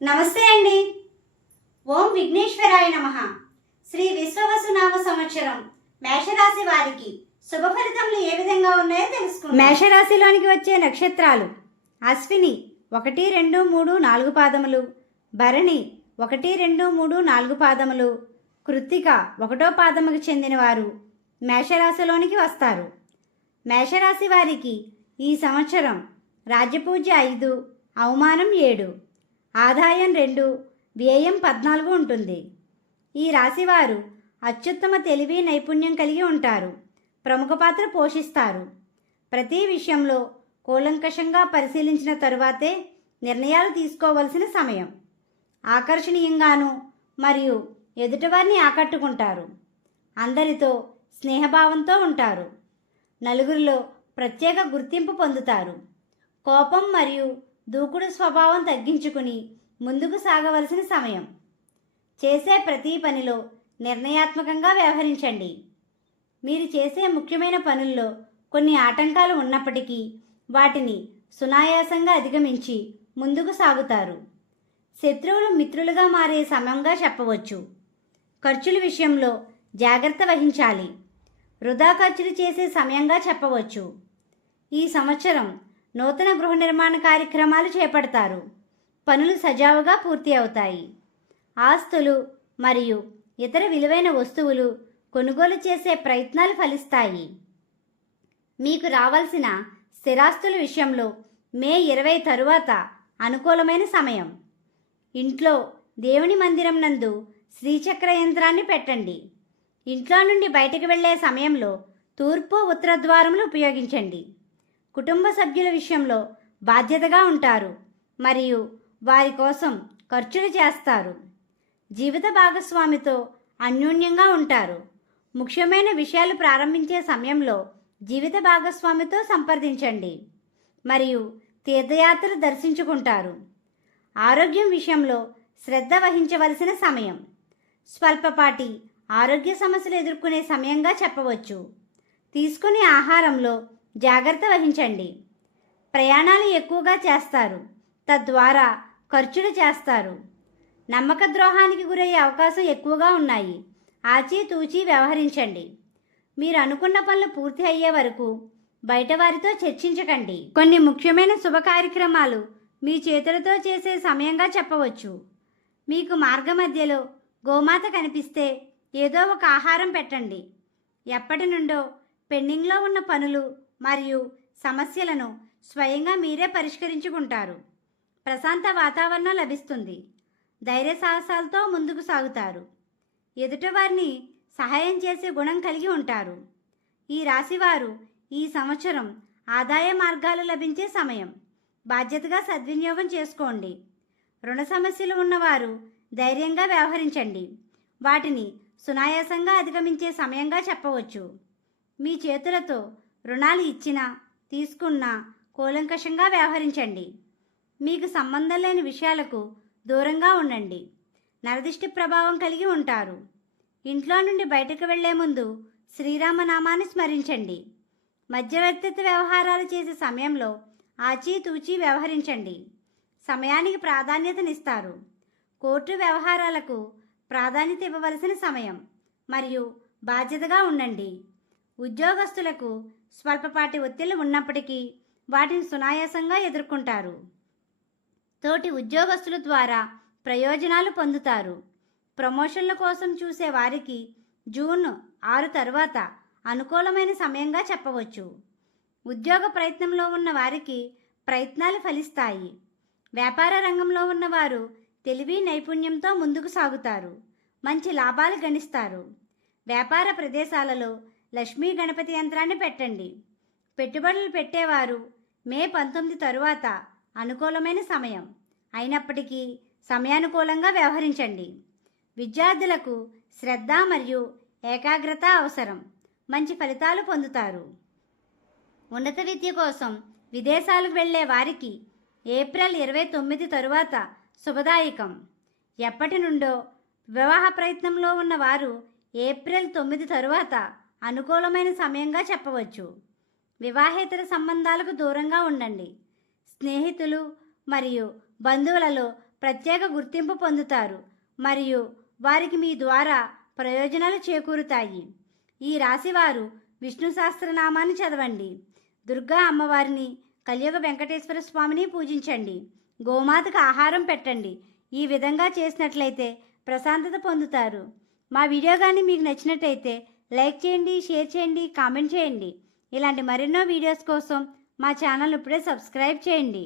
నమస్తే అండి. ఓం విఘ్నేశ్వరాయ నమః. శ్రీ విశ్వవసునామ సంవత్సరం మేషరాశి వారికి శుభ ఫలితములు ఏ విధంగా ఉన్నాయో తెలుసుకుందాం. మేషరాశిలోనికి వచ్చే నక్షత్రాలు: అశ్విని 1, 2, 3, 4 పాదములు, భరణి 1, 2, 3, 4 పాదములు, కృత్తిక 1వ పాదముకు చెందినవారు మేషరాశిలోనికి వస్తారు. మేషరాశి వారికి ఈ సంవత్సరం రాజ్యపూజ 5, అవమానం 7, ఆదాయం 2, వ్యయం 14 ఉంటుంది. ఈ రాశివారు అత్యుత్తమ తెలివి నైపుణ్యం కలిగి ఉంటారు. ప్రముఖ పాత్ర పోషిస్తారు. ప్రతి విషయంలో కూలంకషంగా పరిశీలించిన తరువాతే నిర్ణయాలు తీసుకోవలసిన సమయం. ఆకర్షణీయంగాను మరియు ఎదుటివారిని ఆకట్టుకుంటారు. అందరితో స్నేహభావంతో ఉంటారు. నలుగురిలో ప్రత్యేక గుర్తింపు పొందుతారు. కోపం మరియు దూకుడు స్వభావం తగ్గించుకుని ముందుకు సాగవలసిన సమయం. చేసే ప్రతి పనిలో నిర్ణయాత్మకంగా వ్యవహరించండి. మీరు చేసే ముఖ్యమైన పనుల్లో కొన్ని ఆటంకాలు ఉన్నప్పటికీ వాటిని సునాయాసంగా అధిగమించి ముందుకు సాగుతారు. శత్రువులు మిత్రులుగా మారే సమయంగా చెప్పవచ్చు. ఖర్చుల విషయంలో జాగ్రత్త వహించాలి. వృధా ఖర్చులు చేసే సమయంగా చెప్పవచ్చు. ఈ సంవత్సరం నూతన గృహ నిర్మాణ కార్యక్రమాలు చేపడతారు. పనులు సజావుగా పూర్తి అవుతాయి. ఆస్తులు మరియు ఇతర విలువైన వస్తువులు కొనుగోలు చేసే ప్రయత్నాలు ఫలిస్తాయి. మీకు రావాల్సిన స్థిరాస్తుల విషయంలో మే 20 తరువాత అనుకూలమైన సమయం. ఇంట్లో దేవుని మందిరం నందు శ్రీచక్ర యంత్రాన్ని పెట్టండి. ఇంట్లో నుండి బయటకు వెళ్లే సమయంలో తూర్పు ఉత్తర ద్వారములు ఉపయోగించండి. కుటుంబ సభ్యుల విషయంలో బాధ్యతగా ఉంటారు మరియు వారి కోసం ఖర్చులు చేస్తారు. జీవిత భాగస్వామితో అన్యోన్యంగా ఉంటారు. ముఖ్యమైన విషయాలు ప్రారంభించే సమయంలో జీవిత భాగస్వామితో సంప్రదించండి మరియు తీర్థయాత్రలు దర్శించుకుంటారు. ఆరోగ్యం విషయంలో శ్రద్ధ వహించవలసిన సమయం. స్వల్పపాటి ఆరోగ్య సమస్యలు ఎదుర్కొనే సమయంగా చెప్పవచ్చు. తీసుకునే ఆహారంలో జాగ్రత్త వహించండి. ప్రయాణాలు ఎక్కువగా చేస్తారు, తద్వారా ఖర్చులు చేస్తారు. నమ్మక ద్రోహానికి గురయ్యే అవకాశం ఎక్కువగా ఉన్నాయి. ఆచితూచి వ్యవహరించండి. మీరు అనుకున్న పనులు పూర్తి అయ్యే వరకు బయట వారితో చర్చించకండి. కొన్ని ముఖ్యమైన శుభ కార్యక్రమాలు మీ చేతులతో చేసే సమయంగా చెప్పవచ్చు. మీకు మార్గమధ్యలో గోమాత కనిపిస్తే ఏదో ఒక ఆహారం పెట్టండి. ఎప్పటి నుండో పెండింగ్లో ఉన్న పనులు మరియు సమస్యలను స్వయంగా మీరే పరిష్కరించుకుంటారు. ప్రశాంత వాతావరణం లభిస్తుంది. ధైర్య సాహసాలతో ముందుకు సాగుతారు. ఎదుటివారిని సహాయం చేసే గుణం కలిగి ఉంటారు. ఈ రాశివారు ఈ సంవత్సరం ఆదాయ మార్గాలు లభించే సమయం. బాధ్యతగా సద్వినియోగం చేసుకోండి. రుణ సమస్యలు ఉన్నవారు ధైర్యంగా వ్యవహరించండి. వాటిని సునాయాసంగా అధిగమించే సమయంగా చెప్పవచ్చు. మీ చేతులతో రుణాలు ఇచ్చినా తీసుకున్నా కూలంకషంగా వ్యవహరించండి. మీకు సంబంధం లేని విషయాలకు దూరంగా ఉండండి. నరదిష్టి ప్రభావం కలిగి ఉంటారు. ఇంట్లో నుండి బయటకు వెళ్లే ముందు శ్రీరామనామాన్ని స్మరించండి. మధ్యవర్తిత్వ వ్యవహారాలు చేసే సమయంలో ఆచితూచి వ్యవహరించండి. సమయానికి ప్రాధాన్యతనిస్తారు. కోర్టు వ్యవహారాలకు ప్రాధాన్యత ఇవ్వవలసిన సమయం మరియు బాధ్యతగా ఉండండి. ఉద్యోగస్తులకు స్వల్పపాటి ఒత్తిళ్లు ఉన్నప్పటికీ వాటిని సునాయాసంగా ఎదుర్కొంటారు. తోటి ఉద్యోగస్తుల ద్వారా ప్రయోజనాలు పొందుతారు. ప్రమోషన్ల కోసం చూసే వారికి జూన్ 6 తర్వాత అనుకూలమైన సమయంగా చెప్పవచ్చు. ఉద్యోగ ప్రయత్నంలో ఉన్న వారికి ప్రయత్నాలు ఫలిస్తాయి. వ్యాపార రంగంలో ఉన్నవారు తెలివి నైపుణ్యంతో ముందుకు సాగుతారు. మంచి లాభాలు గణిస్తారు. వ్యాపార ప్రదేశాలలో లక్ష్మీ గణపతి యంత్రాన్ని పెట్టండి. పెట్టుబడులు పెట్టేవారు మే 19 తరువాత అనుకూలమైన సమయం. అయినప్పటికీ సమయానుకూలంగా వ్యవహరించండి. విద్యార్థులకు శ్రద్ధ మరియు ఏకాగ్రత అవసరం. మంచి ఫలితాలు పొందుతారు. ఉన్నత విద్య కోసం విదేశాలకు వెళ్లే వారికి ఏప్రిల్ 29 తరువాత శుభదాయకం. ఎప్పటి నుండో వివాహ ప్రయత్నంలో ఉన్నవారు ఏప్రిల్ 9 తరువాత అనుకూలమైన సమయంగా చెప్పవచ్చు. వివాహేతర సంబంధాలకు దూరంగా ఉండండి. స్నేహితులు మరియు బంధువులలో ప్రత్యేక గుర్తింపు పొందుతారు మరియు వారికి మీ ద్వారా ప్రయోజనాలు చేకూరుతాయి. ఈ రాశివారు విష్ణు సహస్రనామాన్ని చదవండి, దుర్గా అమ్మవారిని, కలియుగ వెంకటేశ్వర స్వామిని పూజించండి, గోమాతకు ఆహారం పెట్టండి. ఈ విధంగా చేసినట్లయితే ప్రశాంతత పొందుతారు. మా వీడియో కానీ మీకు నచ్చినట్టయితే లైక్ చేయండి, షేర్ చేయండి, కామెంట్ చేయండి. ఇలాంటి మరెన్నో వీడియోస్ కోసం మా ఛానల్ ఇప్పుడే సబ్స్క్రైబ్ చేయండి.